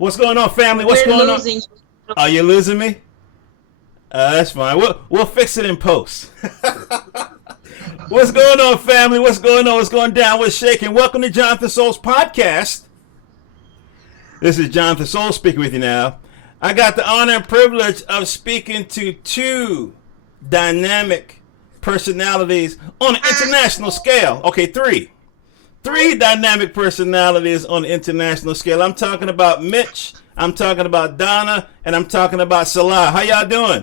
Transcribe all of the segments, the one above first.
What's going on, family? What's We're going on? losing. Are you losing me? That's fine. We'll fix it in post. What's going on, family? What's going on? What's going down? What's shaking? Welcome to Jonathan Soul's podcast. This is Jonathan Soul speaking with you now. I got the honor and privilege of speaking to two dynamic personalities on an international scale. Okay, three. Three dynamic personalities on the international scale. I'm talking about Mitch, I'm talking about Donna, and I'm talking about Salah. How y'all doing?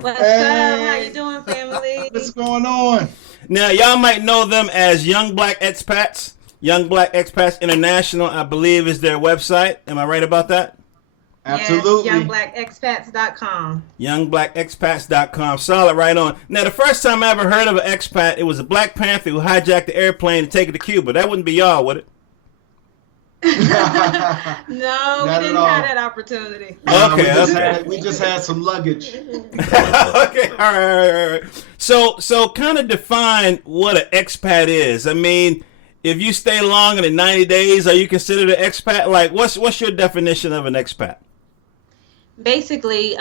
What's up? How you doing, family? What's going on? Now, y'all might know them as Young Black Expats. Young Black Expats International, I believe, is their website. Am I right about that? Absolutely. Yes, youngblackexpats.com. Youngblackexpats.com. Solid, right on. Now, the first time I ever heard of an expat, it was a Black Panther who hijacked the airplane and take it to Cuba. That wouldn't be y'all, would it? No, we didn't have that opportunity. Okay, we just had some luggage. Okay, all right. So kind of define what an expat is. I mean, if you stay longer than 90 days, are you considered an expat? Like, what's your definition of an expat? Basically,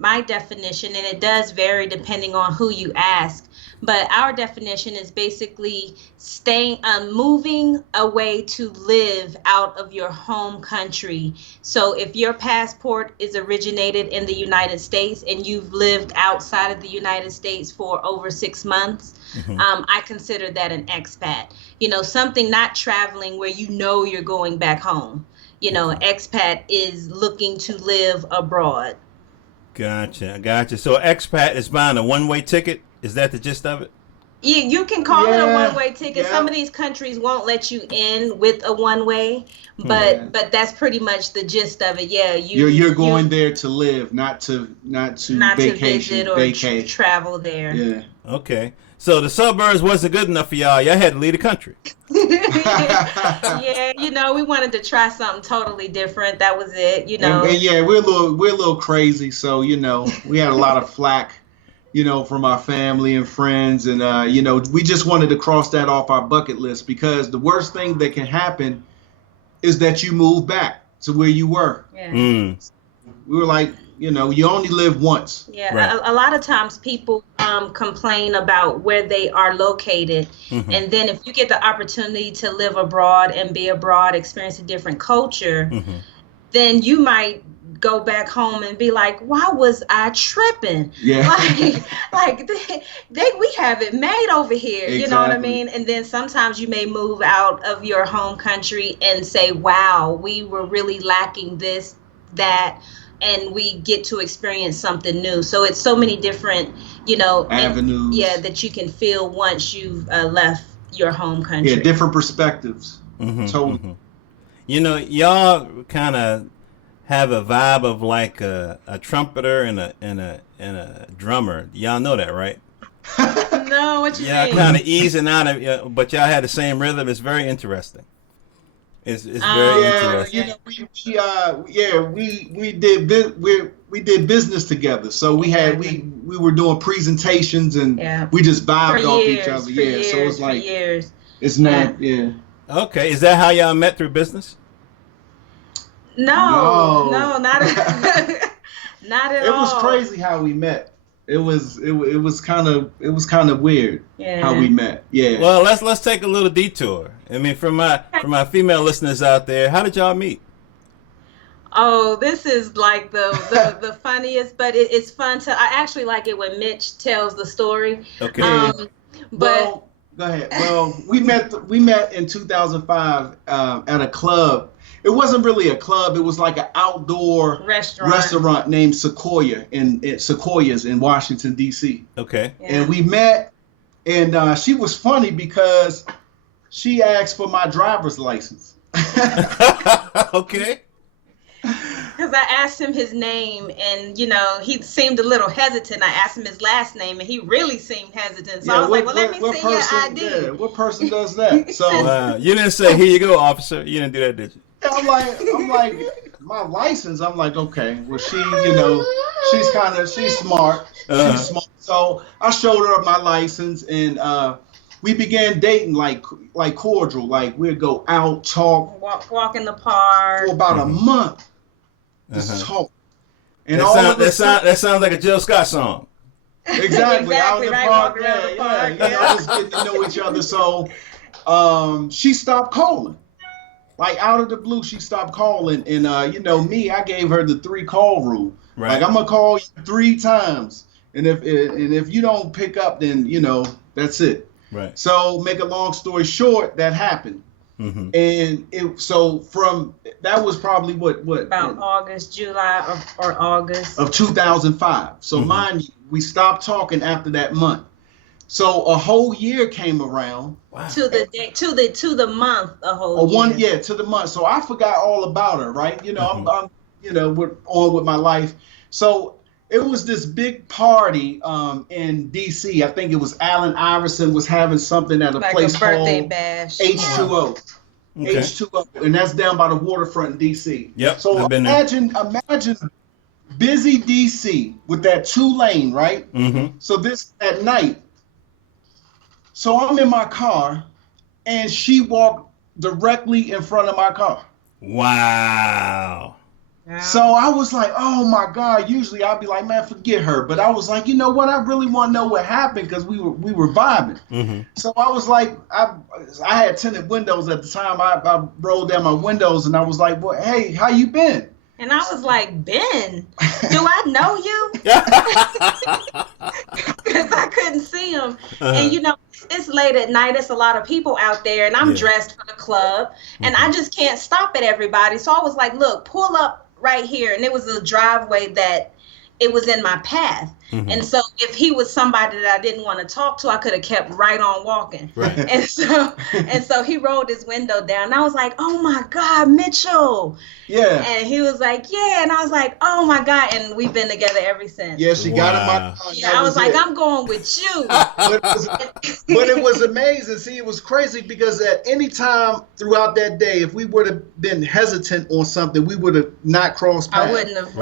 my definition, and it does vary depending on who you ask, but our definition is basically moving away to live out of your home country. So if your passport is originated in the United States and you've lived outside of the United States for over 6 months, I consider that an expat. You know, something not traveling where you know you're going back home. You know, an expat is looking to live abroad. Gotcha. So expat is buying a one-way ticket? Is that the gist of it? You can call it a one-way ticket. Yeah. Some of these countries won't let you in with a one-way, but that's pretty much the gist of it. Yeah, you're going there to live, not to vacation, to visit or travel there. Yeah. Okay. So the suburbs wasn't good enough for y'all. Y'all had to leave the country. Yeah, you know, we wanted to try something totally different. That was it, you know. And yeah, we're a little crazy, so you know, we had a lot of flack, you know, from our family and friends, and you know, we just wanted to cross that off our bucket list because the worst thing that can happen is that you move back to where you were. Yeah. We were like, you know, you only live once. Yeah, right. a lot of times people complain about where they are located. And then if you get the opportunity to live abroad and be abroad, experience a different culture, then you might go back home and be like, why was I tripping? Yeah. Like we have it made over here. Exactly. You know what I mean? And then sometimes you may move out of your home country and say, wow, we were really lacking this, that, and we get to experience something new. So it's so many different, you know, avenues. that you can feel once you've left your home country. Yeah, different perspectives. Totally. You know, y'all kind of have a vibe of like a trumpeter and a drummer. Y'all know that, right? No, what you Y'all mean? kind of easing out of, but y'all had the same rhythm. It's very interesting. It's very interesting. You know, we did business together. So we were doing presentations and we just vibed off each other. So it's like it's not Okay, is that how y'all met through business? No, not at not at all. It was crazy how we met. It was kind of weird how we met. Yeah. Well, let's take a little detour. I mean, for my female listeners out there, how did y'all meet? Oh, this is like the funniest, but it's fun to. I actually like it when Mitch tells the story. Okay. Well, go ahead. Well, we met in 2005 at a club. It wasn't really a club. It was like an outdoor restaurant named Sequoias in Washington, D.C. Okay. Yeah. And we met, and she was funny because she asked for my driver's license. Okay. Because I asked him his name, and you know, he seemed a little hesitant. I asked him his last name, and he really seemed hesitant. So I was like, "Well, let me see your ID." Yeah, what person does that? So you didn't say, "Here you go, officer." You didn't do that, did you? I'm like, my license. I'm like, okay. Well, she, you know, she's smart. She's smart. So I showed her my license, and we began dating like cordial. Like we'd go out, talk, walk in the park for about a month. Just talk. And that sounds like a Jill Scott song. Exactly. Out in the right, park. walking around the park. You know, just getting to know each other. So she stopped calling. Like out of the blue, she stopped calling. And you know me, I gave her the 3-call rule. Right. Like I'm gonna call you 3 times. And if you don't pick up, then you know, that's it. Right. So make a long story short, that happened. Mm-hmm. And from that was probably what about August, July or August of 2005. So mind you, we stopped talking after that month. So a whole year came around. Wow. to the month, a whole year. To the month. So I forgot all about her, right? You know, I'm you know, on with my life. So it was this big party in DC. I think it was Allen Iverson was having something at a like place a birthday called bash. H2O. Okay. H2O, and that's down by the waterfront in DC. Yep. So I've been there. imagine busy DC with that 2-lane, right? Mm-hmm. So this at night. So I'm in my car, and she walked directly in front of my car. Wow. Yeah. So I was like, oh my God. Usually I'd be like, man, forget her. But I was like, you know what? I really want to know what happened because we were vibing. Mm-hmm. So I was like, I had tinted windows at the time. I rolled down my windows and I was like, well, hey, how you been? And I was like, Ben, do I know you? Because I couldn't see him. And you know, it's late at night. It's a lot of people out there, and I'm dressed for the club, and I just can't stop at everybody. So I was like, look, pull up right here. And it was a driveway that it was in my path. Mm-hmm. And so if he was somebody that I didn't want to talk to, I could have kept right on walking. Right. And so he rolled his window down. And I was like, oh my God, Mitchell. Yeah. And he was like, yeah. And I was like, oh my God. And we've been together ever since. Yeah, she got in my car. Yeah, I was like, I'm going with you. But it was amazing. See, it was crazy because at any time throughout that day, if we would have been hesitant on something, we would have not crossed paths. I wouldn't have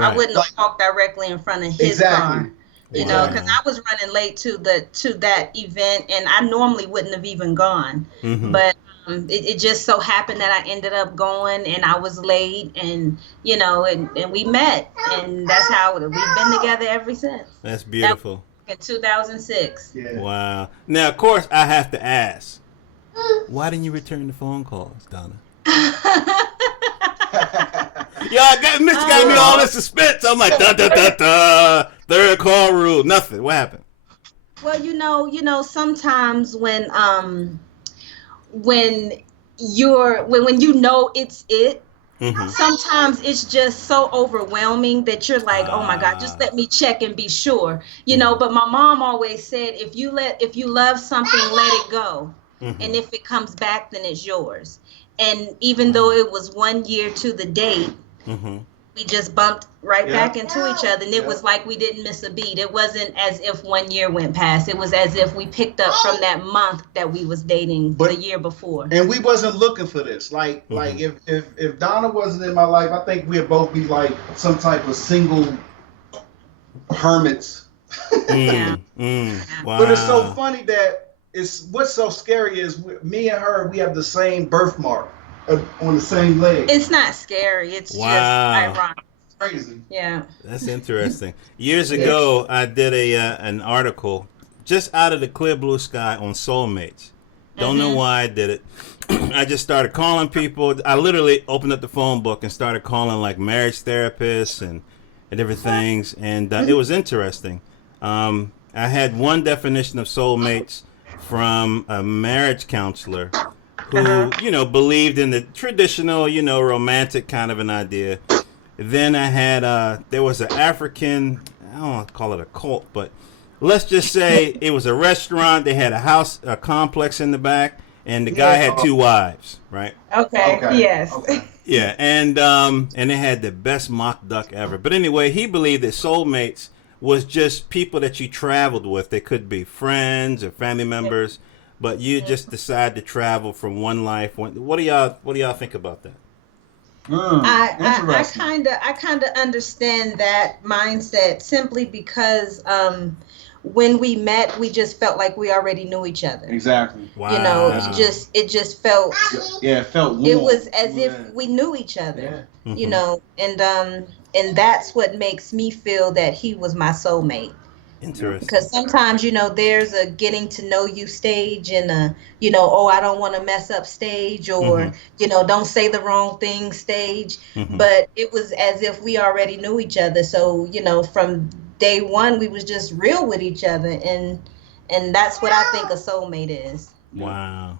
walked directly in front of his car. You know, because I was running late to that event, and I normally wouldn't have even gone. Mm-hmm. But it just so happened that I ended up going, and I was late, and you know, and we met, and that's how we've been together ever since. That's beautiful. In 2006. Yeah. Wow. Now, of course, I have to ask, why didn't you return the phone calls, Donna? Mitch got me all in suspense. I'm like, da da da da. 3rd call rule. Nothing. What happened? Well, you know, sometimes when you know it's it, mm-hmm. sometimes it's just so overwhelming that you're like, oh my God, just let me check and be sure. You know, but my mom always said, if you love something, let it go. Mm-hmm. And if it comes back, then it's yours. And even though it was 1 year to the date, mm-hmm. we just bumped right back into each other. And it was like we didn't miss a beat. It wasn't as if 1 year went past. It was as if we picked up from that month that we was dating the year before. And we wasn't looking for this. Like if Donna wasn't in my life, I think we'd both be like some type of single hermits. Wow. But it's so funny that what's so scary is me and her, we have the same birthmark on the same leg. It's not scary. It's just ironic. It's crazy. Yeah. That's interesting. Years ago, I did an article just out of the clear blue sky on Soulmates. Don't know why I did it. I just started calling people. I literally opened up the phone book and started calling like marriage therapists and different things. And it was interesting. I had one definition of soulmates from a marriage counselor who, believed in the traditional, romantic kind of an idea. Then I had, there was an African, I don't want to call it a cult, but let's just say it was a restaurant. They had a complex in the back, and the guy had 2 wives, right? Okay. Yes. Okay. Yeah, and they had the best mock duck ever. But anyway, he believed that soulmates was just people that you traveled with. They could be friends or family members, but you just decide to travel from one life. What do y'all think about that? I kind of understand that mindset simply because when we met, we just felt like we already knew each other. Exactly. Wow. You know, it just felt. Yeah, it felt warm. It was as if we knew each other. Yeah. You know, and that's what makes me feel that he was my soulmate. Interesting. Because sometimes, you know, there's a getting to know you stage and a, you know, oh, I don't want to mess up stage, or, you know, don't say the wrong thing stage. But it was as if we already knew each other. So, you know, from day one, we was just real with each other. And that's what I think a soulmate is. Wow.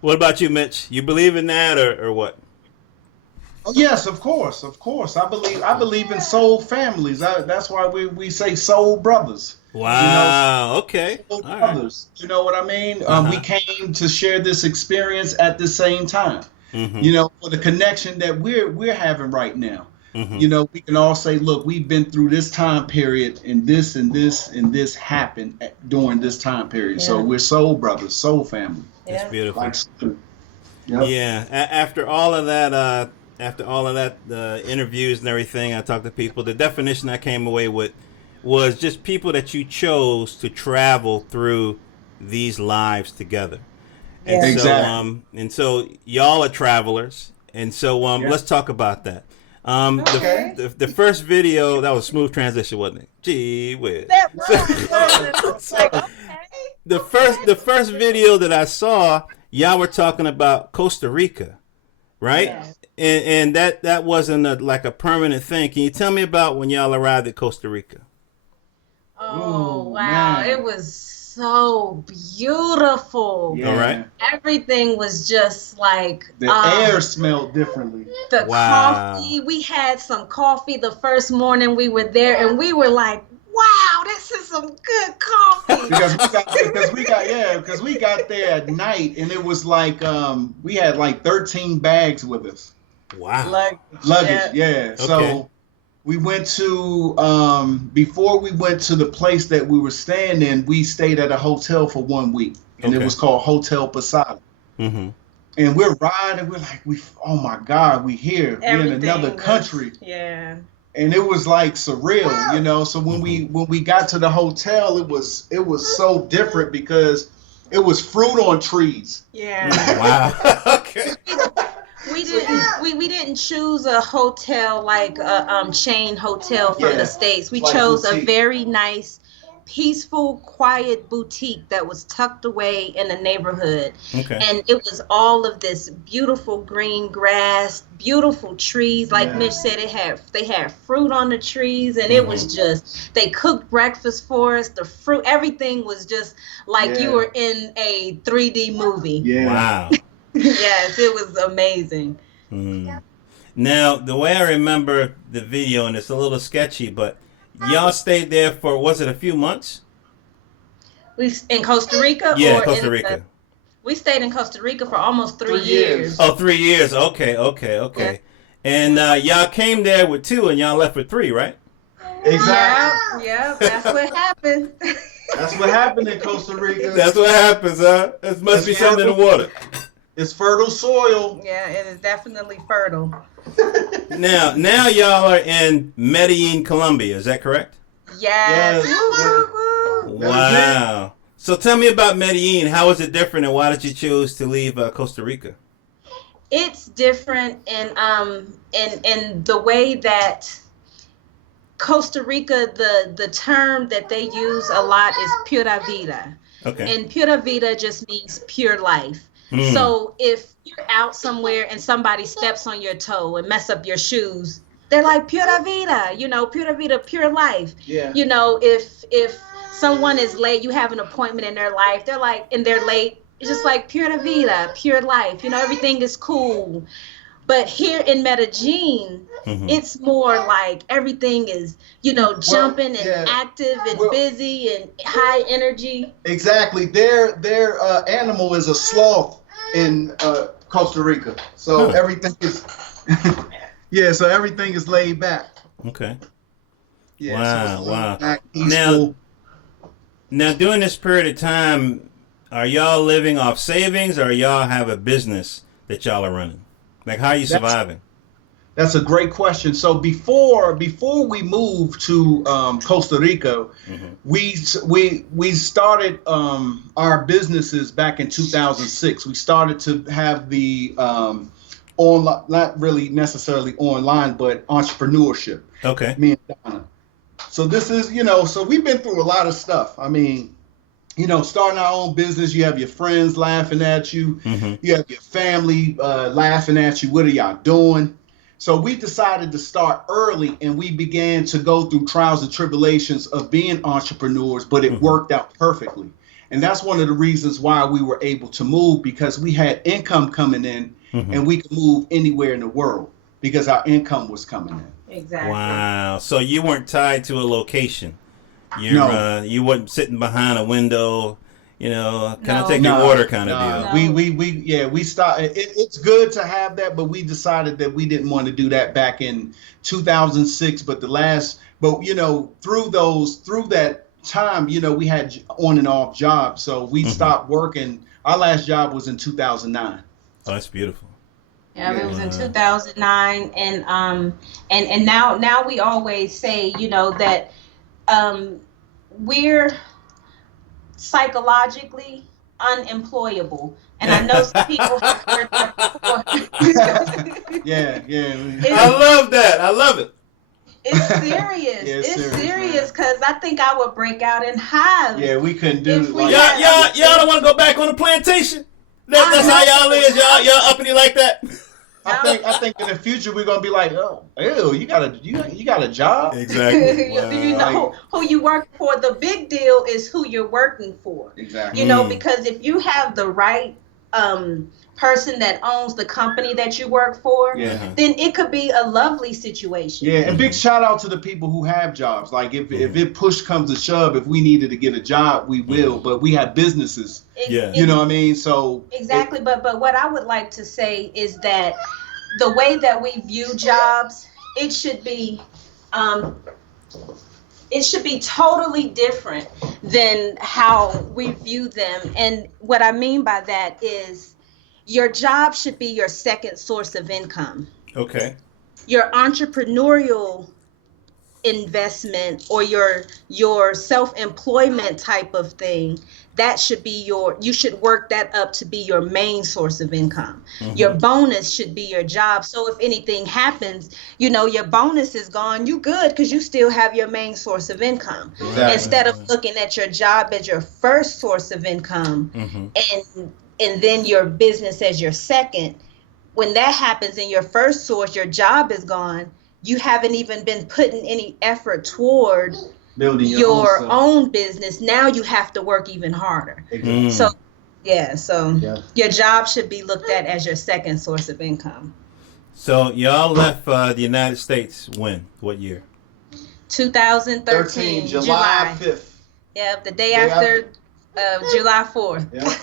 What about you, Mitch? You believe in that or what? Oh, yes, of course. I believe in soul families. That's why we say soul brothers. Wow. You know, Okay. soul All brothers. Right. You know what I mean? We came to share this experience at the same time. You know, for the connection that we're having right now. You know, we can all say, look, we've been through this time period, and this and this and this happened during this time period. Yeah. So we're soul brothers, soul family. That's beautiful. Like, yeah. After all of that, the interviews and everything, I talked to people. The definition I came away with was just people that you chose to travel through these lives together. And so, exactly. And so y'all are travelers. And so, let's talk about that. The first video, that was a smooth transition, wasn't it? Gee whiz. The first video that I saw, y'all were talking about Costa Rica, right? Yes. And that wasn't like a permanent thing. Can you tell me about when y'all arrived at Costa Rica? Oh, wow. Man. It was so beautiful. Yeah. All right. Everything was just like... The air smelled differently. The coffee. We had some coffee the first morning we were there, and we were like, wow, this is some good coffee. because we got there at night, and it was like we had like 13 bags with us. Wow. Luggage, yeah. Okay. So we went to before we went to the place that we were staying in, we stayed at a hotel for 1 week, and it was called Hotel Posada. And we're riding, we're like, oh my God, we here. We're in another country. Yeah. And it was like surreal, you know. So when we got to the hotel, it was so different because it was fruit on trees. Yeah. Wow. Okay. We didn't choose a hotel like a chain hotel from the States. We chose a very nice, peaceful, quiet boutique that was tucked away in a neighborhood. Okay. And it was all of this beautiful green grass, beautiful trees. Like Mitch said, they had fruit on the trees, and it was just, they cooked breakfast for us. The fruit, everything was just like you were in a 3D movie. Yeah. Wow. Yes, it was amazing. Now, the way I remember the video, and it's a little sketchy, but y'all stayed there for, was it a few months? We in Costa Rica? Yeah, Costa Rica. We stayed in Costa Rica for almost 3 years. Oh, 3 years. Okay. Yeah. And y'all came there with 2, and y'all left with 3, right? Exactly. Yeah, that's what happened. That's what happened in Costa Rica. That's what happens, huh? It must be something in the water. It's fertile soil. Yeah, it is definitely fertile. Now y'all are in Medellin, Colombia. Is that correct? Yes. Wow. So tell me about Medellin. How is it different, and why did you choose to leave Costa Rica? It's different in the way that Costa Rica, the term that they use a lot is pura vida. Okay. And pura vida just means pure life. So if you're out somewhere and somebody steps on your toe and mess up your shoes, they're like pura vida, pura vida, pure life. Yeah. If someone is late, you have an appointment in their life, they're late, it's just like pura vida, pure life. Everything is cool. But here in Medellin, it's more like everything is, jumping and active and busy and high energy. Exactly. Their animal is a sloth in Costa Rica. So everything is, so everything is laid back. Okay. Yeah, wow. Now, during this period of time, are y'all living off savings, or y'all have a business that y'all are running? Like, how are you surviving? That's a great question. So before we moved to Costa Rica, we started our businesses back in 2006. We started to have the online, not really necessarily online, but entrepreneurship. Okay. Me and Donna. So this is, so we've been through a lot of stuff. I mean, starting our own business, you have your friends laughing at you. You have your family laughing at you. What are y'all doing? So we decided to start early, and we began to go through trials and tribulations of being entrepreneurs, but it worked out perfectly. And that's one of the reasons why we were able to move, because we had income coming in, and we could move anywhere in the world because our income was coming in. Exactly. Wow. So you weren't tied to a location. No. You weren't sitting behind a window, kind of take your order kind of deal. We started. It's good to have that, but we decided that we didn't want to do that back in 2006. But through that time, we had on and off jobs, so we stopped working. Our last job was in 2009. Oh, that's beautiful. Yeah, it was in 2009, and now we always say, that we're psychologically unemployable. And I know some people have heard that before. Yeah. I love that. I love it. It's serious. It's serious because I think I would break out in hives. Yeah, we couldn't do it. Y'all don't want to go back on the plantation? That's how y'all is. Y'all uppity like that? I think in the future we're gonna be like, oh, ew, you got a job? Exactly. Wow. You know who you work for. The big deal is who you're working for. Exactly. Because if you have the right person that owns the company that you work for, then it could be a lovely situation. Yeah, and big shout out to the people who have jobs. Like if it push comes to shove, if we needed to get a job, we will. But we have businesses. You know what I mean? So exactly. But what I would like to say is that the way that we view jobs, it should be totally different than how we view them. And what I mean by that is your job should be your second source of income. Okay. Your entrepreneurial investment or your self-employment type of thing, that should be you should work that up to be your main source of income. Your bonus should be your job. So if anything happens, your bonus is gone, you good because you still have your main source of income. Exactly. Instead of looking at your job as your first source of income and then your business as your second. When that happens in your first source, your job is gone. You haven't even been putting any effort toward building your own business. Now you have to work even harder. So your job should be looked at as your second source of income. So y'all left the United States when? What year? 2013, July 5th. Yep, the day after July 4th. Yeah.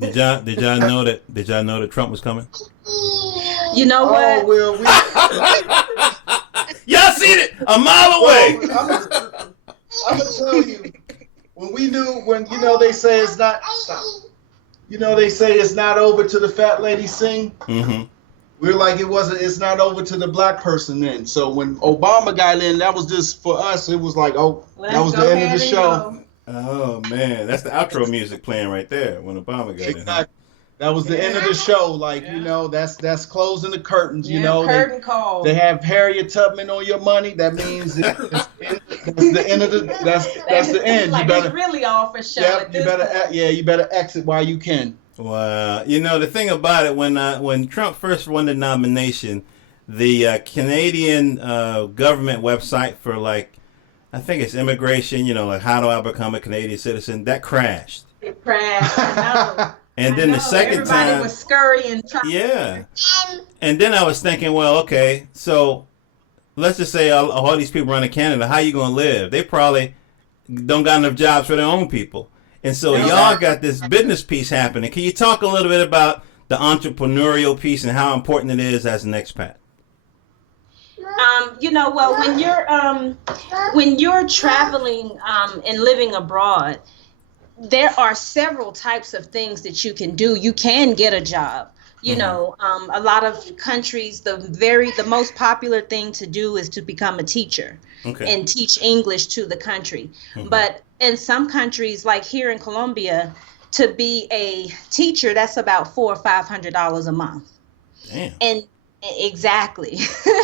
Did y'all know that Trump was coming? You know what? Oh, well, y'all seen it a mile away. I'm gonna tell you, when they say it's not, they say it's not over till the fat lady sing. We're like it's not over to the black person then. So when Obama got in, that was just for us. It was like, that was the end of the show. Oh man, that's the outro music playing right there when Obama got in. Huh? That was the end of the show. Like, that's closing the curtains. Curtain call. They have Harriet Tubman on your money. That means that's the end of that's the end. Like you better it's really all for show. You better exit while you can. Wow. The thing about it, when Trump first won the nomination, the Canadian government website for I think it's immigration, like how do I become a Canadian citizen, that crashed. It crashed. I know. And then the second time, everybody was scurrying. Yeah. And then I was thinking, well, okay, so let's just say all these people run in Canada, how you gonna live? They probably don't got enough jobs for their own people. And so y'all got this business piece happening. Can you talk a little bit about the entrepreneurial piece and how important it is as an expat? When you're traveling and living abroad, there are several types of things that you can do. You can get a job. You know, a lot of countries, the most popular thing to do is to become a teacher and teach English to the country. But in some countries, like here in Colombia, to be a teacher, that's about $400 or $500 a month. Damn. And exactly,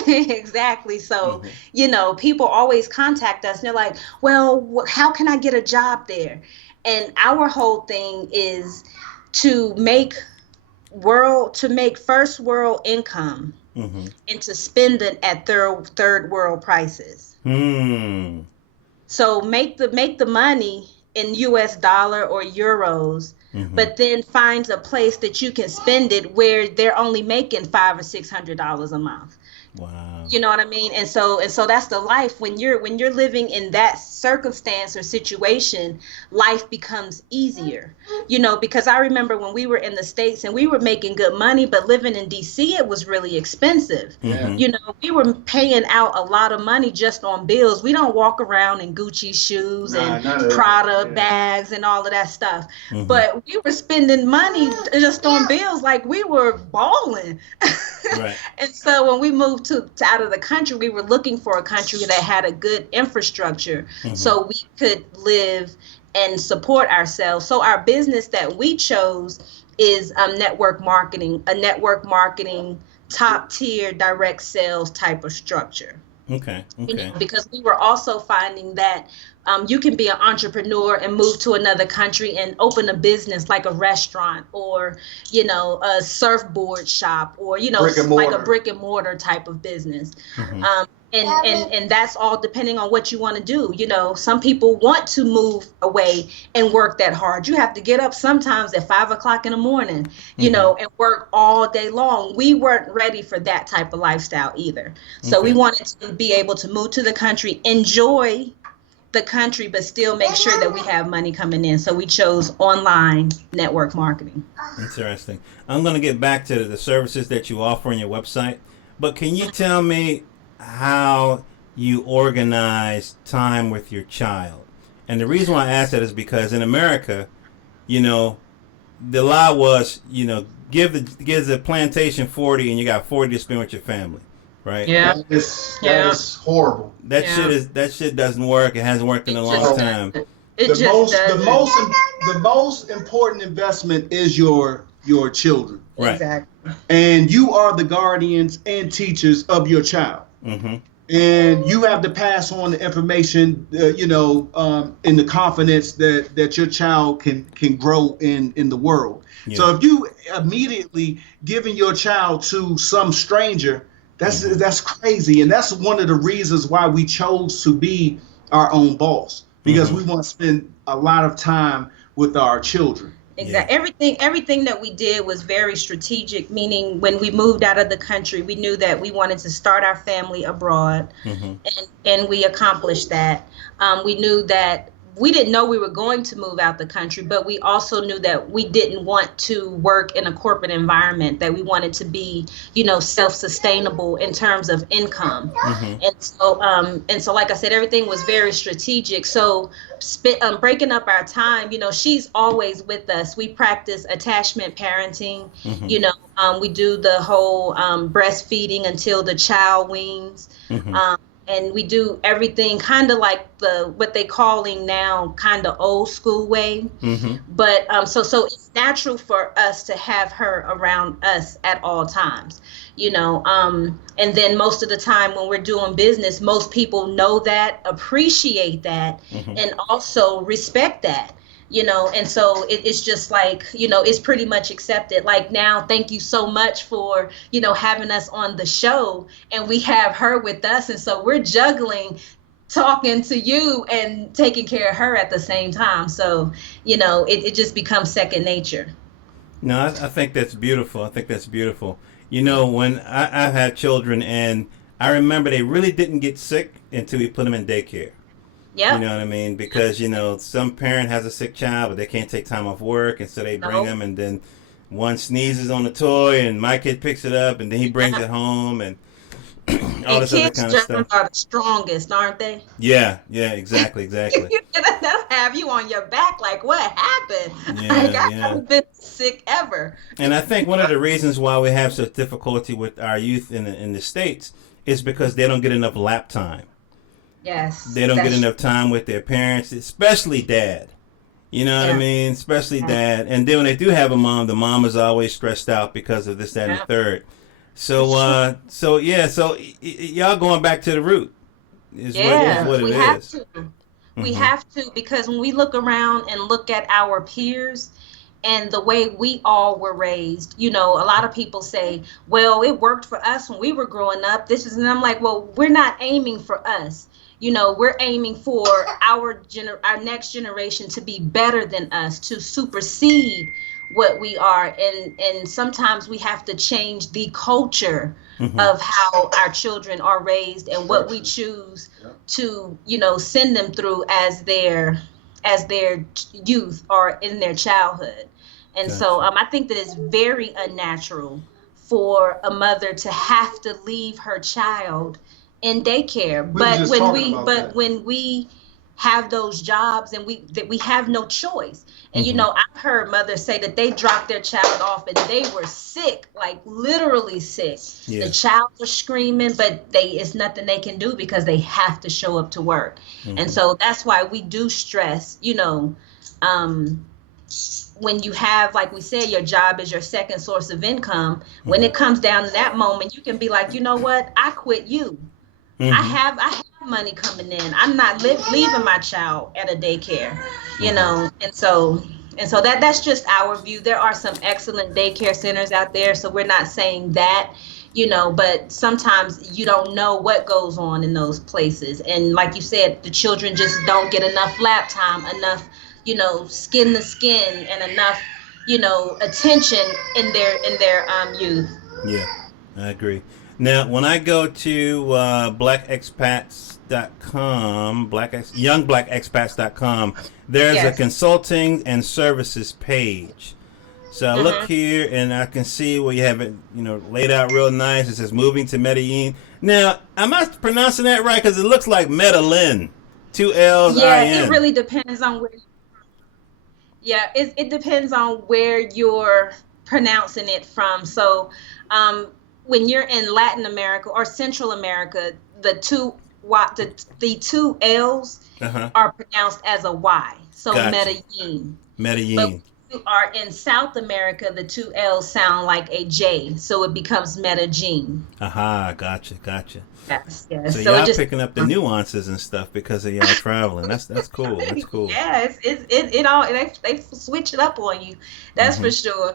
exactly. So, you know, people always contact us and they're like, well, how can I get a job there? And our whole thing is to make first world income and to spend it at third world prices. So make the money in US dollar or euros, but then finds a place that you can spend it where they're only making $500 or $600 a month. Wow. You know what I mean? And so that's the life. When you're living in that circumstance or situation, life becomes easier. You know, because I remember when we were in the States and we were making good money, but living in DC, it was really expensive. You know, we were paying out a lot of money just on bills. We don't walk around in Gucci shoes and Prada bags and all of that stuff. But we were spending money just on bills like we were balling. Right. And so when we moved to out of the country, we were looking for a country that had a good infrastructure so we could live and support ourselves. So our business that we chose is network marketing, a network marketing top tier direct sales type of structure. Okay. You know, because we were also finding that you can be an entrepreneur and move to another country and open a business like a restaurant or, you know, a surfboard shop or, you know, like a brick and mortar type of business. And that's all depending on what you want to do. You know, some people want to move away and work that hard. You have to get up sometimes at 5 o'clock in the morning, you know, and work all day long. We weren't ready for that type of lifestyle either. So we wanted to be able to move to the country, enjoy the country, but still make sure that we have money coming in. So we chose online network marketing. Interesting. I'm going to get back to the services that you offer on your website, but can you tell me how you organize time with your child? And the reason why I ask that is because in America, you know, the law was, you know, give the plantation 40 and you got 40 to spend with your family, right? Yeah. That is horrible. That shit doesn't work. It hasn't worked in a long time. The most important investment is your children. Right. Exactly. And you are the guardians and teachers of your child. And you have to pass on the information, in the confidence that your child can grow in the world. Yeah. So if you immediately giving your child to some stranger, that's crazy. And that's one of the reasons why we chose to be our own boss, because we want to spend a lot of time with our children. Exactly. Yeah. Everything that we did was very strategic, meaning when we moved out of the country, we knew that we wanted to start our family abroad, and we accomplished that. We knew that we didn't know we were going to move out the country, but we also knew that we didn't want to work in a corporate environment, that we wanted to be, you know, self-sustainable in terms of income. And so, like I said, everything was very strategic. So breaking up our time, you know, she's always with us. We practice attachment parenting. You know, we do the whole breastfeeding until the child weans. And we do everything kind of like what they calling now kind of old school way. But so it's natural for us to have her around us at all times, you know. And then most of the time when we're doing business, most people know that, appreciate that, and also respect that. You know, and so it's just like, you know, it's pretty much accepted. Like now, thank you so much for, you know, having us on the show, and we have her with us. And so we're juggling talking to you and taking care of her at the same time. So, you know, it just becomes second nature. No, I think that's beautiful. You know, when I've had children, and I remember they really didn't get sick until we put them in daycare. Yep. You know what I mean? Because, you know, some parent has a sick child, but they can't take time off work, and so they bring them, and then one sneezes on the toy, and my kid picks it up, and then he brings it home, and all this other kind of stuff. Kids are the strongest, aren't they? Yeah, exactly. That's have you on your back. Like, what happened? Yeah, Like, I yeah. haven't been sick ever. And I think one of the reasons why we have such difficulty with our youth in the States is because they don't get enough lap time. Yes. They don't get enough time with their parents, especially dad. You know what I mean? Especially dad. And then when they do have a mom, the mom is always stressed out because of this, that, and the third. So, so y'all going back to the root is what it is. We have to, because when we look around and look at our peers and the way we all were raised, you know, a lot of people say, well, it worked for us when we were growing up. And I'm like, well, we're not aiming for us. You know, we're aiming for our next generation to be better than us, to supersede what we are. And sometimes we have to change the culture of how our children are raised and what we choose to, you know, send them through as their youth or in their childhood. And so I think that it's very unnatural for a mother to have to leave her child in daycare. But when we have those jobs and we have no choice. And you know, I've heard mothers say that they dropped their child off and they were sick, like literally sick. Yeah. The child was screaming, but it's nothing they can do because they have to show up to work. And so that's why we do stress, you know, when you have, like we said, your job is your second source of income. When it comes down to that moment, you can be like, you know what, I quit you. I have money coming in. I'm not leaving my child at a daycare, you know. And so that's just our view. There are some excellent daycare centers out there, so we're not saying that, you know, but sometimes you don't know what goes on in those places. And like you said, the children just don't get enough lap time, enough, you know, skin to skin, and enough, you know, attention in their youth. Yeah, I agree. Now, when I go to blackexpats.com, youngblackexpats.com, there's a consulting and services page. So I look here and I can see where you have it, you know, laid out real nice. It says moving to Medellin. Now, am I pronouncing that right? Because it looks like Medellin. 2 L's. Yeah, I-N. it really depends on where. Yeah, it depends on where you're pronouncing it from. So, when you're in Latin America or Central America, the two L's are pronounced as a Y. So Medellin. Medellin. But when you are in South America, the 2 L's sound like a J, so it becomes Medellin. Aha, gotcha. Yes. So y'all picking up the nuances and stuff because of y'all traveling. That's cool. That's cool. Yeah, it all they switch it up on you. That's for sure.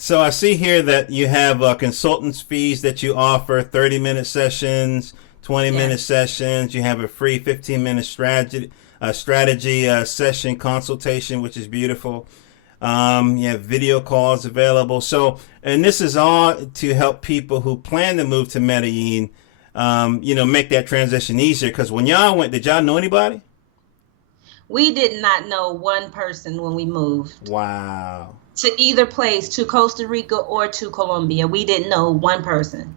So I see here that you have consultants fees that you offer, 30-minute sessions, 20-minute sessions. You have a free 15-minute strategy session consultation, which is beautiful. You have video calls available. So, and this is all to help people who plan to move to Medellin, you know, make that transition easier. Because when y'all went, did y'all know anybody? We did not know one person when we moved. Wow. To either place, to Costa Rica or to Colombia. We didn't know one person.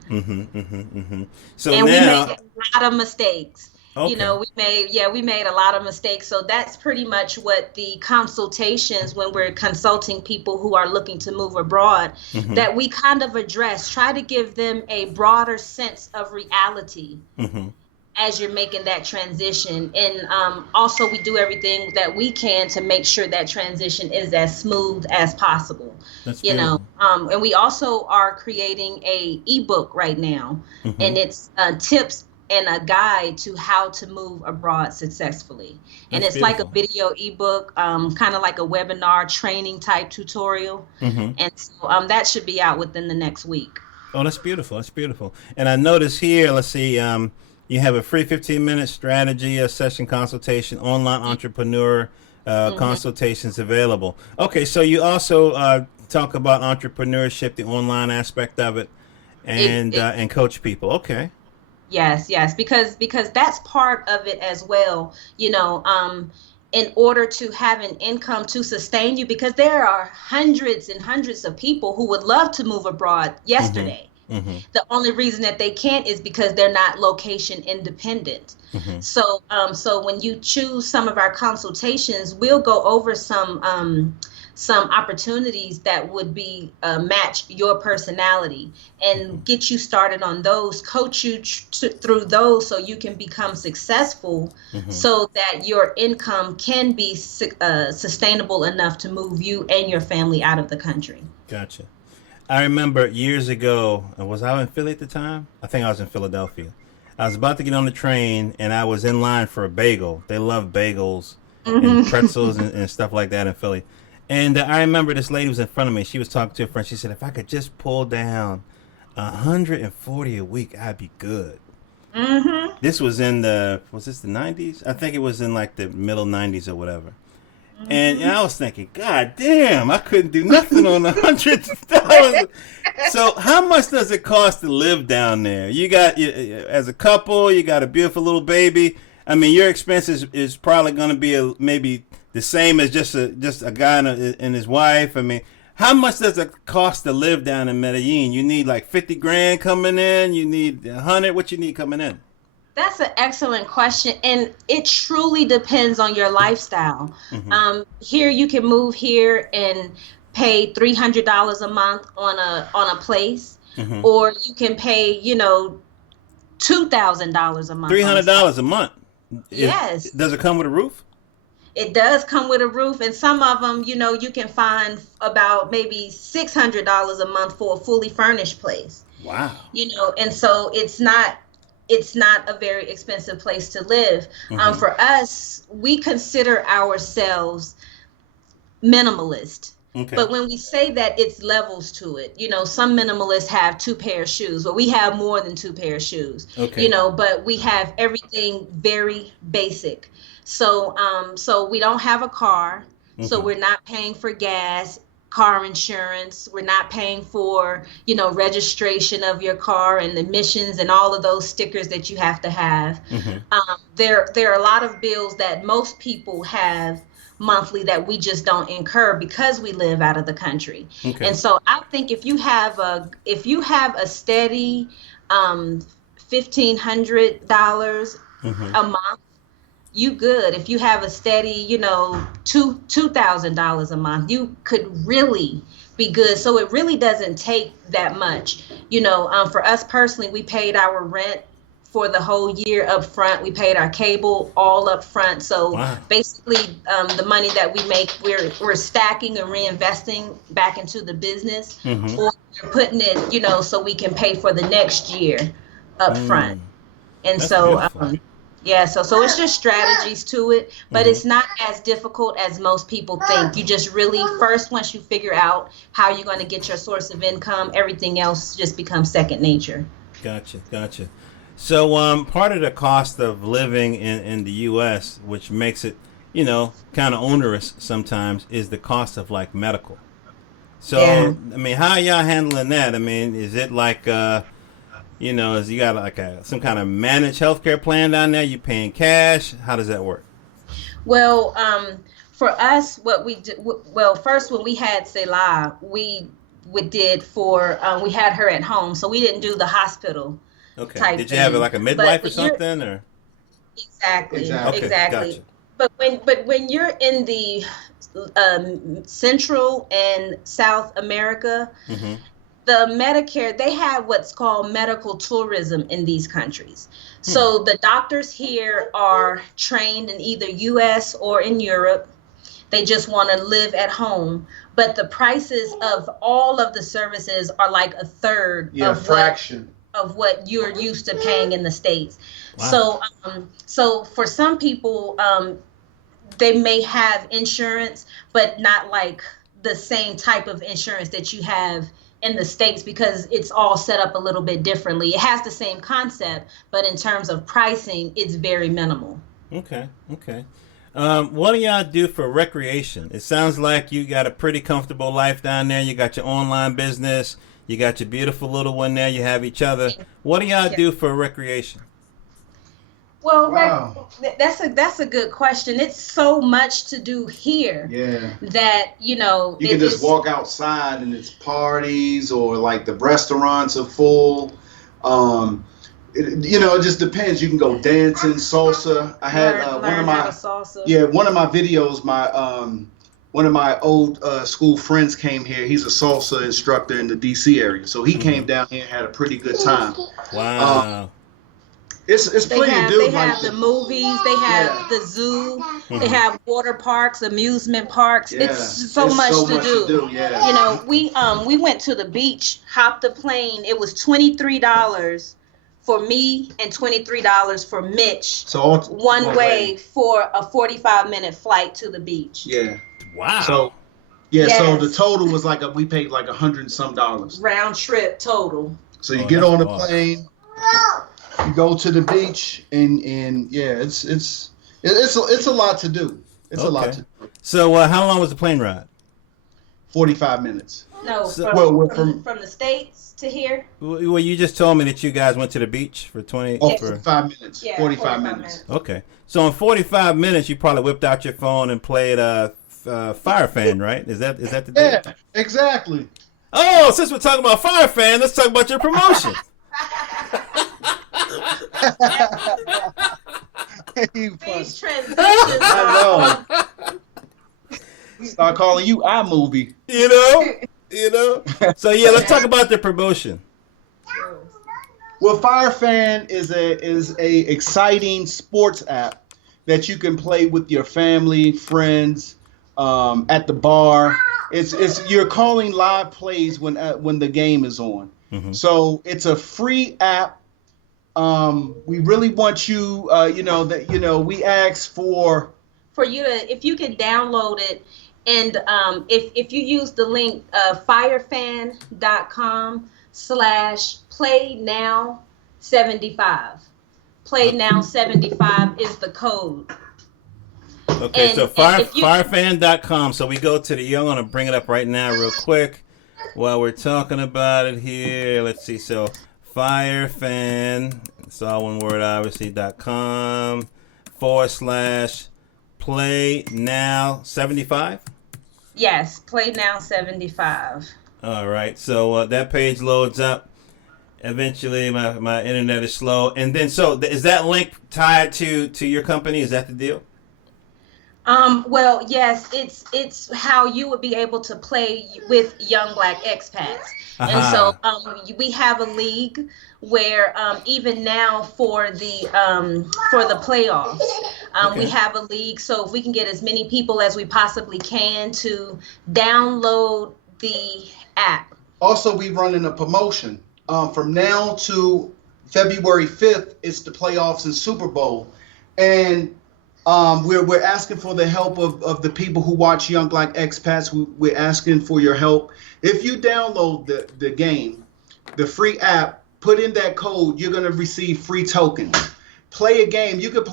So and now, we made a lot of mistakes. Okay. You know, we made a lot of mistakes. So that's pretty much what the consultations, when we're consulting people who are looking to move abroad, that we kind of address, try to give them a broader sense of reality as you're making that transition. And also we do everything that we can to make sure that transition is as smooth as possible. That's you know, and we also are creating a ebook right now, and it's tips and a guide to how to move abroad successfully. And it's beautiful. Like a video ebook, kind of like a webinar training type tutorial. And so that should be out within the next week. Oh, that's beautiful. And I notice here, let's see, you have a free 15-minute strategy session consultation, online entrepreneur consultations available. Okay, so you also talk about entrepreneurship, the online aspect of it, and coach people. Okay. Yes, because that's part of it as well. You know, in order to have an income to sustain you, because there are hundreds and hundreds of people who would love to move abroad yesterday. Mm-hmm. The only reason that they can't is because they're not location independent. Mm-hmm. So when you choose some of our consultations, we'll go over some opportunities that would be match your personality and get you started on those, coach you through those so you can become successful, so that your income can be sustainable enough to move you and your family out of the country. Gotcha. I remember years ago, was I in Philly at the time? I think I was in Philadelphia. I was about to get on the train, and I was in line for a bagel. They love bagels and pretzels and stuff like that in Philly. And I remember this lady was in front of me. She was talking to a friend. She said, if I could just pull down 140 a week, I'd be good. Mm-hmm. This was was this the 90s? I think it was in like the middle 90s or whatever. And I was thinking, God damn, I couldn't do nothing on $100. So how much does it cost to live down there? You got, as a couple, you got a beautiful little baby. I mean, your expenses is probably going to be maybe the same as just a guy and his wife. I mean, how much does it cost to live down in Medellin? You need like 50 grand coming in. You need 100. What you need coming in? That's an excellent question, and it truly depends on your lifestyle. Here, you can move here and pay $300 a month on a place, or you can pay, $2,000 a month. $300 a month. Yes. Does it come with a roof? It does come with a roof, and some of them, you can find about maybe $600 a month for a fully furnished place. Wow. And so it's not a very expensive place to live. For us, we consider ourselves minimalist. Okay. But when we say that, it's levels to it. Some minimalists have 2 pair of shoes, but we have more than 2 pair of shoes. Okay. But we have everything very basic. So we don't have a car, so we're not paying for gas, car insurance. We're not paying for, registration of your car and emissions and all of those stickers that you have to have. There are a lot of bills that most people have monthly that we just don't incur because we live out of the country. Okay. And so I think if you have a steady $1,500 a month, you good. If you have a steady, $2,000 a month, you could really be good. So it really doesn't take that much. For us personally, we paid our rent for the whole year up front. We paid our cable all up front. So basically, the money that we make, we're stacking and reinvesting back into the business, or we're putting it, so we can pay for the next year up front. And That's so, beautiful. yeah, so it's just strategies to it, but it's not as difficult as most people think. You just really, first, once you figure out how you're going to get your source of income, everything else just becomes second nature. Gotcha. So part of the cost of living in the U.S., which makes it, kind of onerous sometimes, is the cost of like medical. So, Yeah. I mean, how are y'all handling that? I mean, is it like, is you got like some kind of managed healthcare plan down there? You paying cash? How does that work? Well, for us, what we did, first when we had Selah, we had her at home, so we didn't do the hospital. Okay. Type Did you have thing. like a midwife or But you're- something, or? Exactly. Okay, gotcha. But when you're in the Central and South America, the Medicare, they have what's called medical tourism in these countries. So the doctors here are trained in either US or in Europe. They just want to live at home. But the prices of all of the services are like a third of what you're used to paying in the States. Wow. So for some people, they may have insurance, but not like the same type of insurance that you have in the States, because it's all set up a little bit differently. It has the same concept, but in terms of pricing, it's very minimal. Okay. What do y'all do for recreation? It sounds like you got a pretty comfortable life down there. You got your online business. You got your beautiful little one there. You have each other. What do y'all do for recreation? Well, Wow. that's a good question. It's so much to do here Yeah. that You can just walk outside and it's parties, or like the restaurants are full. It just depends. You can go dancing, salsa. I had learn how to salsa. one of my videos. One of my old school friends came here. He's a salsa instructor in the DC area, so he came down here and had a pretty good time. Wow. It's plenty to do. They have the movies. They have the zoo. They have water parks, amusement parks. Yeah. It's so much to do. Yeah. You know, we went to the beach, hopped the plane. It was $23 for me and $23 for Mitch. So one way for a 45-minute flight to the beach. Yeah. Wow. So so the total was we paid like $100 and some. Round trip total. So you get on the plane, you go to the beach, and it's a lot to do. It's a lot to do. So how long was the plane ride? 45 minutes. No, from the States to here. Well, you just told me that you guys went to the beach for 45 minutes. Yeah, 45 minutes. Okay. So in 45 minutes, you probably whipped out your phone and played Fire Fan, right? Is that the deal? Yeah, exactly. Oh, since we're talking about Fire Fan, let's talk about your promotion. These transitions. I know. Start calling you iMovie. You know. So yeah, let's talk about the promotion. Well, Fire Fan is a exciting sports app that you can play with your family, friends, at the bar. It's you're calling live plays when the game is on. Mm-hmm. So it's a free app. We really want you, we ask for you to, if you can download it, and if you use the link firefan.com/playnow75. Playnow75 is the code. Okay, so firefan.com. So we go to I'm going to bring it up right now real quick while we're talking about it here. Let's see. So firefan, it's all one word, obviously, .com /playnow75. Yes, Playnow75. All right. So that page loads up. Eventually, my internet is slow. And then, so is that link tied to your company? Is that the deal? Well, yes, it's how you would be able to play with young Black expats. And so we have a league where even now for the playoffs, we have a league. So if we can get as many people as we possibly can to download the app. Also, we running a promotion. From now to February 5th, it's the playoffs and Super Bowl. And we're asking for the help of the people who watch Young Black Expats. We're asking for your help. If you download the game, the free app, put in that code, you're going to receive free tokens. Play a game. You can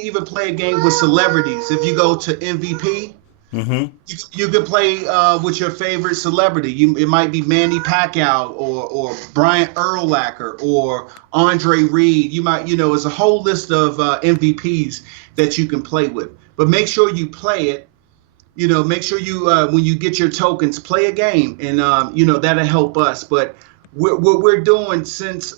even play a game with celebrities. If you go to MVP, you can play with your favorite celebrity. It might be Manny Pacquiao or Brian Urlacher or Andre Reed. You might, it's a whole list of MVPs that you can play with. But make sure you play it. Make sure you when you get your tokens, play a game, and that'll help us. But what we're doing since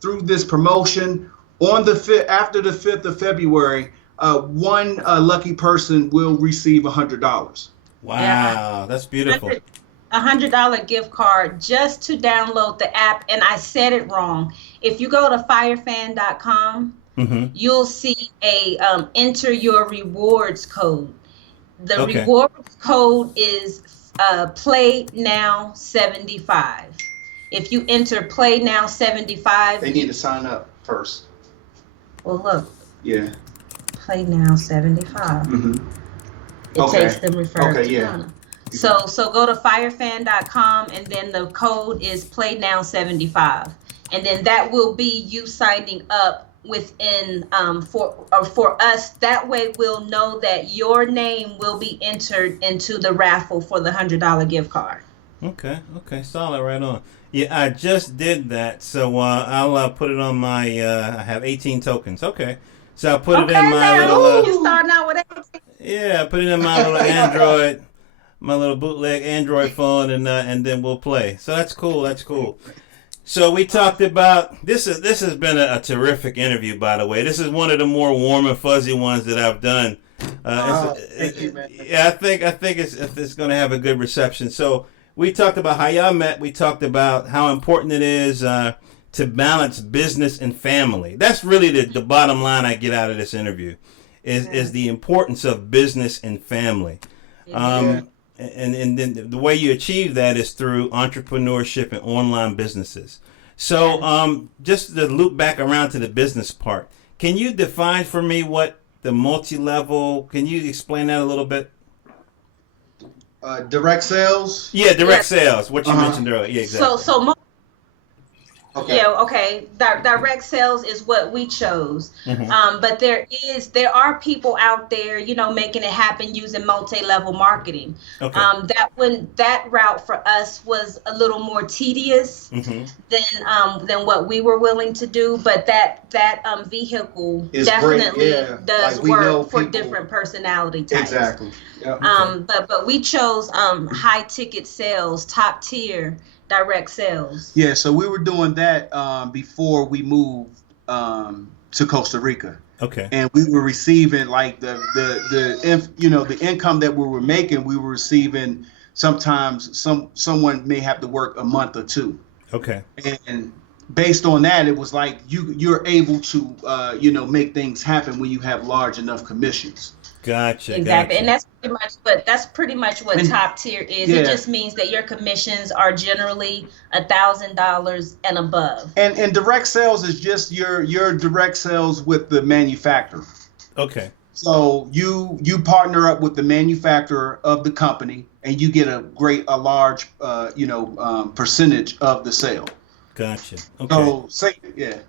through this promotion on after the 5th of February. One lucky person will receive $100. Wow, that's beautiful. $100 gift card just to download the app. And I said it wrong. If you go to firefan.com, you'll see a enter your rewards code. The rewards code is PlayNow75. If you enter PlayNow75, they need to sign up first. Well, look. Yeah. Playnow75. It takes them referred to Donna. So go to firefan.com, and then the code is Playnow75, and then that will be you signing up within for us. That way we'll know that your name will be entered into the raffle for the $100 gift card. Okay, solid, right on. Yeah, I just did that, so I'll put it on my. I have 18 tokens. Okay. So I put it Okay, in my now little, you starting out with everything. yeah, I put it in my little Android, my little bootleg Android phone, and then we'll play. So that's cool. That's cool. So we talked about this. This has been a terrific interview, by the way. This is one of the more warm and fuzzy ones that I've done. Thank you, man. Yeah, I think it's going to have a good reception. So we talked about how y'all met. We talked about how important it is to balance business and family. That's really the bottom line I get out of this interview, is the importance of business and family. And then the way you achieve that is through entrepreneurship and online businesses. So just to loop back around to the business part, can you define for me what the multi-level, can you explain that a little bit? Direct sales? Yeah, direct sales, what you mentioned earlier. Yeah, exactly. Okay. Yeah, okay. Direct sales is what we chose. But there are people out there, making it happen using multi-level marketing. Okay. That route for us was a little more tedious than what we were willing to do. But that vehicle Is definitely great, yeah. does Like, we know work for people- different personality types. Exactly. Yeah. But we chose high ticket sales, top tier direct sales. Yeah, so we were doing that before we moved to Costa Rica. Okay. And we were receiving like the income that we were making. We were receiving sometimes someone may have to work a month or two. Okay. And based on that, it was like you're able to make things happen when you have large enough commissions. Gotcha. Exactly. Gotcha. And that's pretty much what top tier is. Yeah. It just means that your commissions are generally $1,000 and above. And direct sales is just your direct sales with the manufacturer. Okay. So you partner up with the manufacturer of the company, and you get a large percentage of the sale. Gotcha. Okay.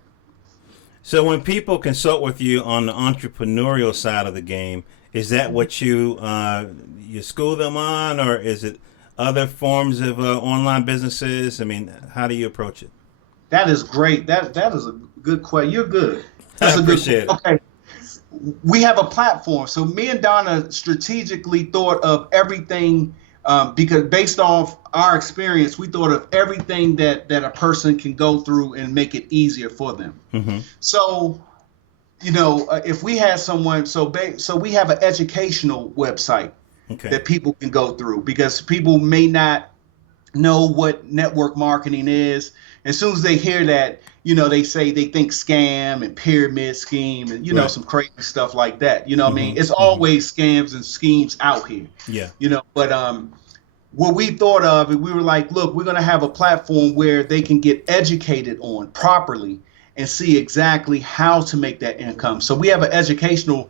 So when people consult with you on the entrepreneurial side of the game, is that what you school them on, or is it other forms of online businesses? I mean, how do you approach it? That is great. That is a good question. You're good. That's I appreciate it. Okay. We have a platform. So me and Donna strategically thought of everything because based off our experience, we thought of everything that a person can go through and make it easier for them. Mm-hmm. So, if we had someone, so we have an educational website that people can go through, because people may not know what network marketing is. As soon as they hear that, they say they think scam and pyramid scheme and, some crazy stuff like that. You know what I mean? It's always scams and schemes out here. Yeah. But what we thought of, and we were like, look, we're going to have a platform where they can get educated on properly and see exactly how to make that income. So we have an educational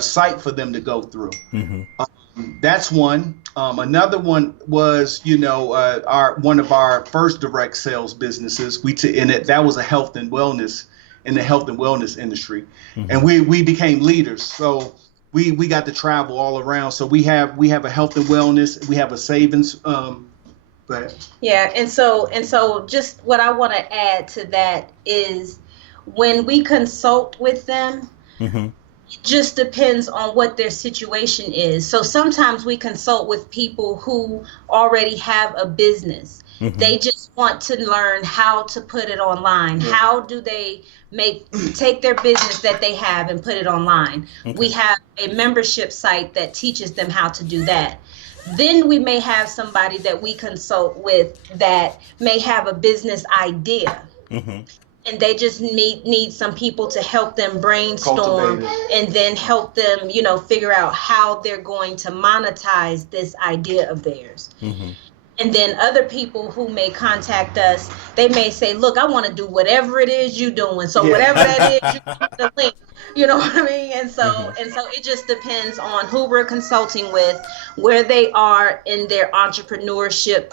site for them to go through. That's one. Another one was, one of our first direct sales businesses. That was a health and wellness in the health and wellness industry, and we became leaders. So we got to travel all around. So we have a health and wellness. We have a savings. Yeah, and so just what I want to add to that is when we consult with them. It just depends on what their situation is. So sometimes we consult with people who already have a business. They just want to learn how to put it online. How do they take their business that they have and put it online? We have a membership site that teaches them how to do that. Then we may have somebody that we consult with that may have a business idea. And they just need some people to help them brainstorm and then help them, figure out how they're going to monetize this idea of theirs. And then other people who may contact us, they may say, look, I want to do whatever it is you're doing. So whatever that is, you put the link. You know what I mean? And so it just depends on who we're consulting with, where they are in their entrepreneurship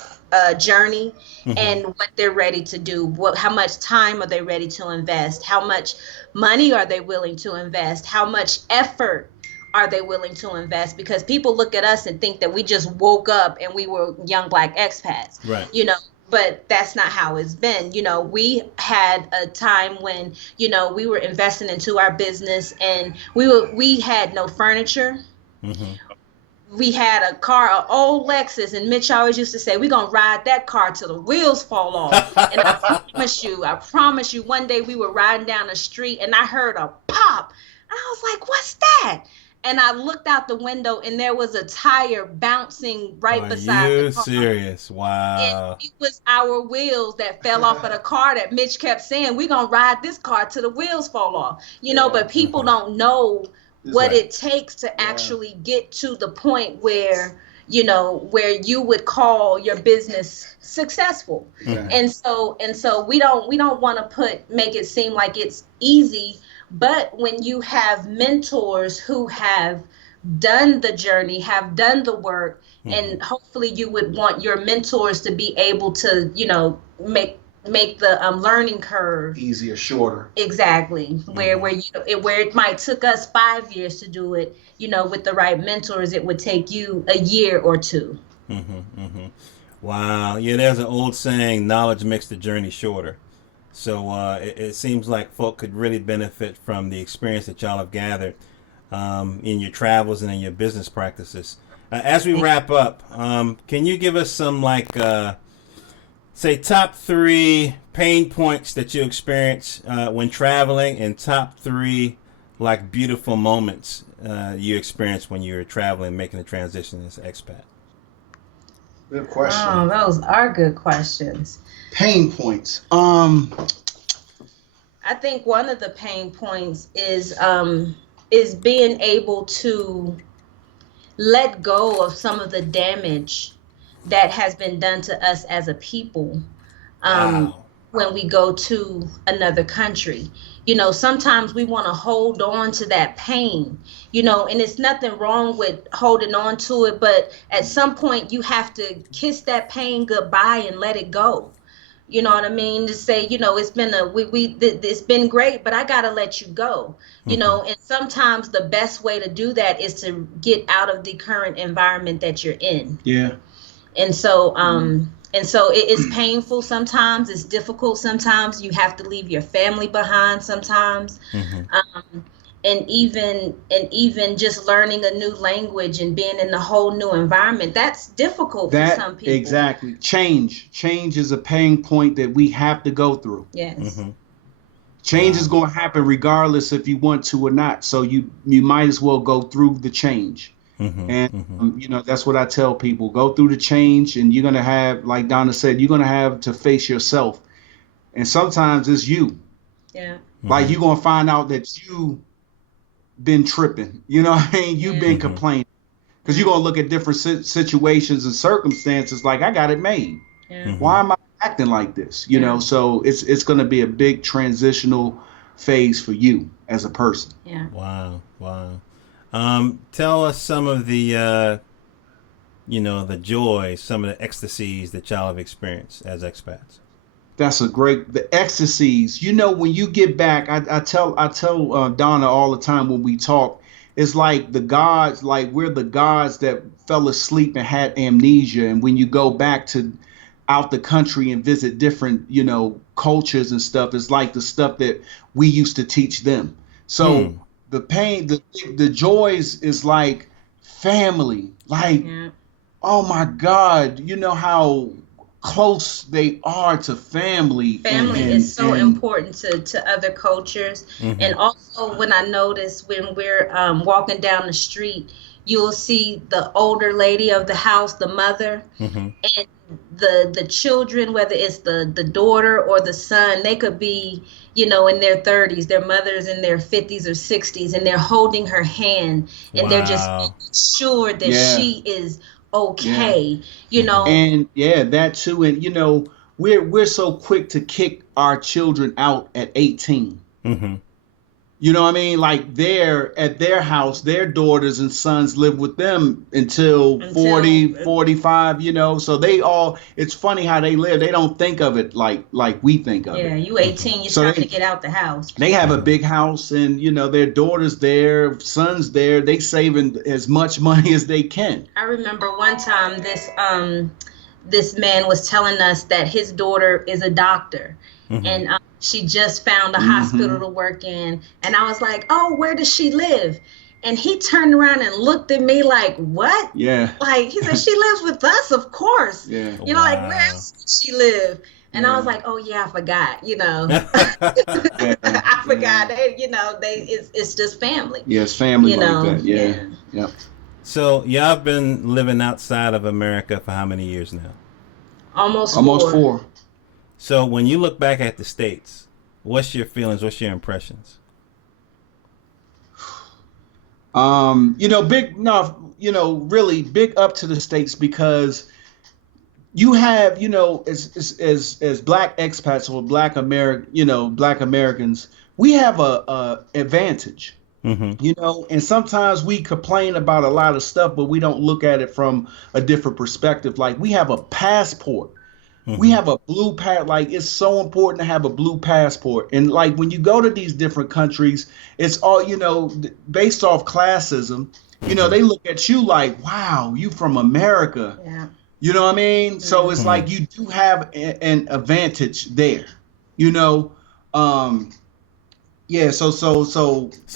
journey, and what they're ready to do. How much time are they ready to invest? How much money are they willing to invest? How much effort are they willing to invest? Because people look at us and think that we just woke up and we were young Black expats. Right. but that's not how it's been. We had a time when, we were investing into our business, and we had no furniture. Mm-hmm. We had a car, an old Lexus, and Mitch always used to say, we're going to ride that car till the wheels fall off. And I promise you, one day we were riding down the street and I heard a pop. And I was like, what's that? And I looked out the window and there was a tire bouncing right beside the car. Are you serious? Wow. And it was our wheels that fell off of the car that Mitch kept saying, we're going to ride this car till the wheels fall off. But people don't know what it takes to actually get to the point where you would call your business successful. Yeah. And so we don't want to make it seem like it's easy, but when you have mentors who have done the journey, have done the work, and hopefully you would want your mentors to be able to, make the learning curve easier, shorter. Exactly. Where it might took us 5 years to do it, with the right mentors, it would take you a year or two. Wow. Yeah, there's an old saying, knowledge makes the journey shorter. So it seems like folk could really benefit from the experience that y'all have gathered in your travels and in your business practices. As we wrap up, can you give us some say top 3 pain points that you experience when traveling, and top 3 beautiful moments you experienced when you were traveling, making the transition as an expat? Good question. Oh, those are good questions. Pain points. I think one of the pain points is being able to let go of some of the damage that has been done to us as a people when we go to another country. Sometimes we want to hold on to that pain, and it's nothing wrong with holding on to it, but at some point you have to kiss that pain goodbye and let it go. You know what I mean? To say, it's been it's been great, but I gotta let you go. And sometimes the best way to do that is to get out of the current environment that you're in. Yeah. And so it is painful sometimes. It's difficult sometimes. You have to leave your family behind sometimes. And even just learning a new language and being in a whole new environment, that's difficult for some people. Exactly. Change is a pain point that we have to go through. Yes. Change is going to happen regardless if you want to or not. So you might as well go through the change. That's what I tell people. Go through the change, and you're going to have, like Donna said, you're going to have to face yourself. And sometimes it's you. Yeah. Like you're going to find out that you been tripping. You've been complaining. Because you're going to look at different situations and circumstances like, I got it made. Yeah. Why am I acting like this? So it's going to be a big transitional phase for you as a person. Yeah. Wow. Tell us some of the, the joy, some of the ecstasies that y'all have experienced as expats. That's the ecstasies. When you get back, I tell Donna all the time when we talk, it's like the gods, like we're the gods that fell asleep and had amnesia. And when you go back to out the country and visit different, cultures and stuff, it's like the stuff that we used to teach them. So the pain, the joys is like family, oh my God, how close they are to family. Family is so important to other cultures. And also when I notice when we're walking down the street, you'll see the older lady of the house, the mother, and the children, whether it's the daughter or the son, they could be, in their 30s, their mother's in their 50s or 60s, and they're holding her hand, and they're just making sure that she is okay, And that too. And we're so quick to kick our children out at 18. You know what I mean? Like they're at their house, their daughters and sons live with them until 40, 45, so it's funny how they live. They don't think of it like we think of it. Yeah, you 18, you're trying to get out the house. They have a big house, and their daughters there, sons there, they saving as much money as they can. I remember one time this man was telling us that his daughter is a doctor, and she just found a hospital to work in. And I was like, oh, where does she live? And he turned around and looked at me like, what? Yeah. Like, he said, she lives with us, of course. Yeah. You know, like, where else does she live? And I was like, oh, yeah, I forgot, you know. I forgot. They, you know, it's just family. Yeah, it's family you like know? that. Yeah. Yep. So y'all been living outside of America for how many years now? Almost 4. So when you look back at the States, what's your feelings? What's your impressions? Really big up to the States, because you have, as Black expats or Black Americans, we have a advantage, and sometimes we complain about a lot of stuff, but we don't look at it from a different perspective. Like, we have a passport. We have a blue like, it's so important to have a blue passport. And like, when you go to these different countries, it's all, based off classism, they look at you like, wow, you from America. Yeah. You know what I mean? So it's like, you do have an advantage there, So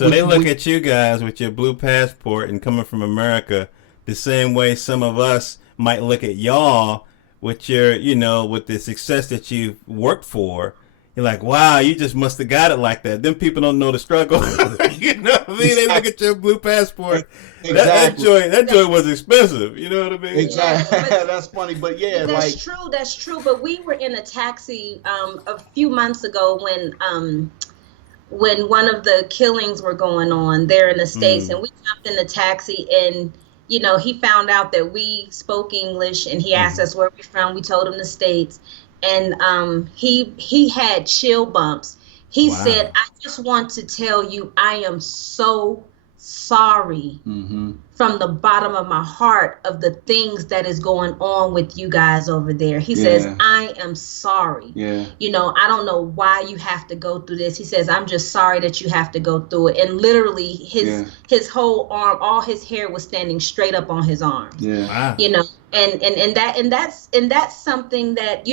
they look at you guys with your blue passport and coming from America the same way some of us might look at y'all with your, with the success that you've worked for. You're like, wow, you just must have got it like that. Them people don't know the struggle. You know what I mean? They look at your blue passport. Exactly. That joint was expensive. You know what I mean? Exactly. Yeah, That's funny, but yeah, that's true. That's true. But we were in a taxi a few months ago when one of the killings were going on there in the States, and we jumped in the taxi, and he found out that we spoke English, and he asked us where we're from. We told him the States, and he had chill bumps. He said, I just want to tell you, I am so sorry from the bottom of my heart of the things that is going on with you guys over there. He says, I am sorry. Yeah. I don't know why you have to go through this. He says, I'm just sorry that you have to go through it. And literally his whole arm, all his hair was standing straight up on his arms. Yeah. Wow. And that's something that,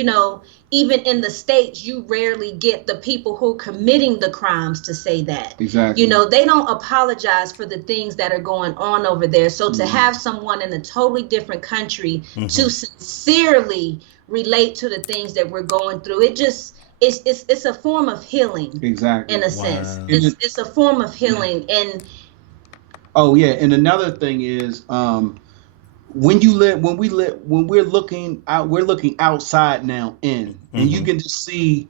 even in the States, you rarely get the people who are committing the crimes to say that. Exactly. They don't apologize for the things that are going on over there. So to have someone in a totally different country to sincerely relate to the things that we're going through, it's a form of healing. Exactly. In a sense. It's a form of healing. And and another thing is, when we're looking out, we're looking outside now in, and you can just see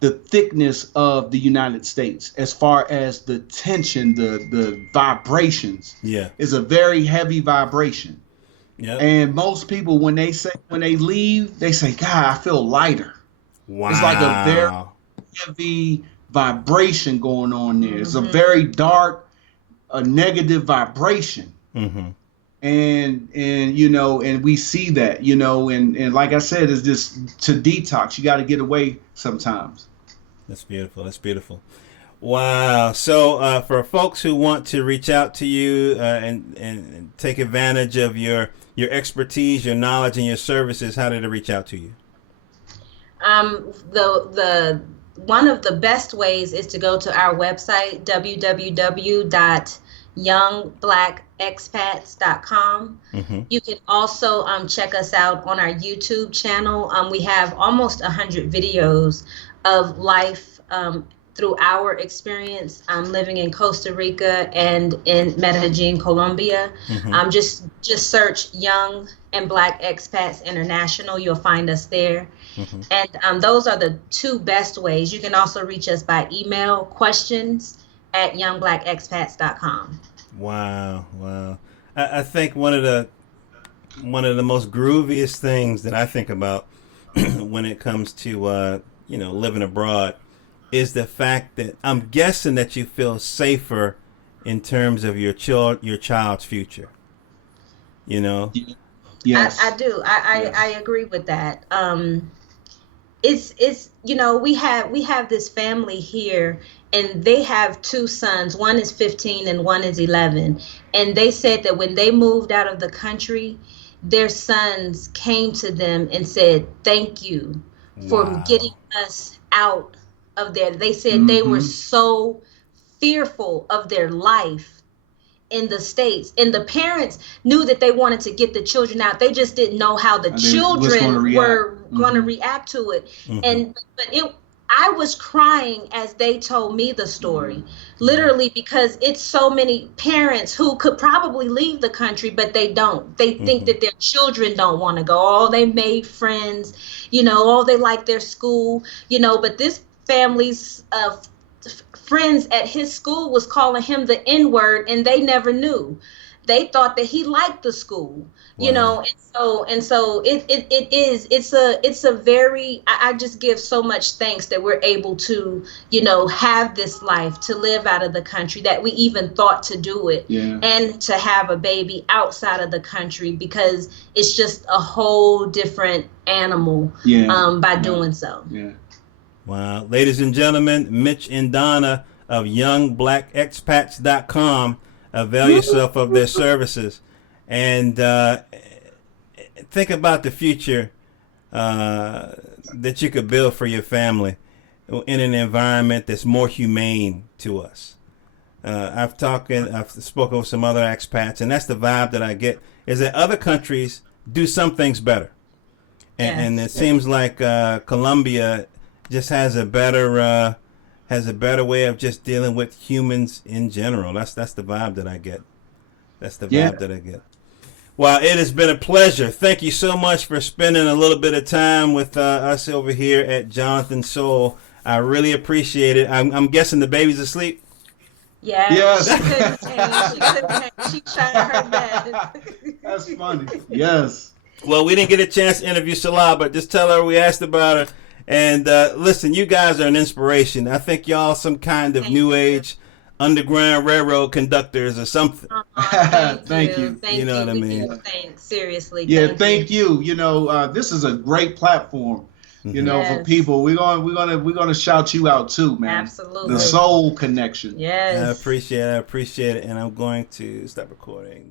the thickness of the United States as far as the tension, the vibrations. Yeah. Is a very heavy vibration. Yeah. And most people, when they leave, they say, God, I feel lighter. Wow. It's like a very heavy vibration going on there. It's a very dark, a negative vibration. And we see that, and like I said, it's just to detox. You got to get away sometimes. That's beautiful. That's beautiful. Wow. So for folks who want to reach out to you and take advantage of your expertise, your knowledge, and your services, how do they reach out to you? The one of the best ways is to go to our website, www.youngblackexpats.com. You can also check us out on our YouTube channel. We have almost 100 videos of life through our experience living in Costa Rica and in Medellin, Colombia. Just search Young and Black Expats International. You'll find us there. And those are the two best ways. You can also reach us by email, questions@youngblackexpats.com. Wow. I think one of the most grooviest things that I think about when it comes to living abroad is the fact that I'm guessing that you feel safer in terms of your child's future. Yes, I do. I agree with that. It's we have this family here, and they have two sons. One is 15 and one is 11. And they said that when they moved out of the country, their sons came to them and said, "Thank you for Wow. getting us out of there." They said they were so fearful of their life in the States, and the parents knew that they wanted to get the children out. They just didn't know how the children were going to react to it. And but I was crying as they told me the story, literally, because it's so many parents who could probably leave the country, but they don't. They think that their children don't want to go. Oh, they made friends, oh, they like their school, but this family's friends at his school was calling him the N-word, and they never knew. They thought that he liked the school, and so it's a very, I just give so much thanks that we're able to, have this life, to live out of the country, that we even thought to do it, and to have a baby outside of the country, because it's just a whole different animal by doing so. Wow. Ladies and gentlemen, Mitch and Donna of YoungBlackExpats.com. Avail yourself of their services, and think about the future that you could build for your family in an environment that's more humane to us. I've spoken with some other expats, and that's the vibe that I get, is that other countries do some things better. And it seems like Colombia just has a better way of just dealing with humans in general. That's the vibe that I get. That's the vibe that I get. Well, it has been a pleasure. Thank you so much for spending a little bit of time with us over here at Jonathan Soul. I really appreciate it. I'm guessing the baby's asleep? Yes. She couldn't change. She tried her best. That's funny. Yes. Well, we didn't get a chance to interview Salah, but just tell her we asked about her. And listen, you guys are an inspiration. I think y'all some kind of new age Underground Railroad conductors or something. Thank you. You know what I mean? Thanks. Seriously. Yeah, thank you. This is a great platform. For people. We're gonna shout you out too, man. Absolutely. The soul connection. Yes. I appreciate it, and I'm going to stop recording.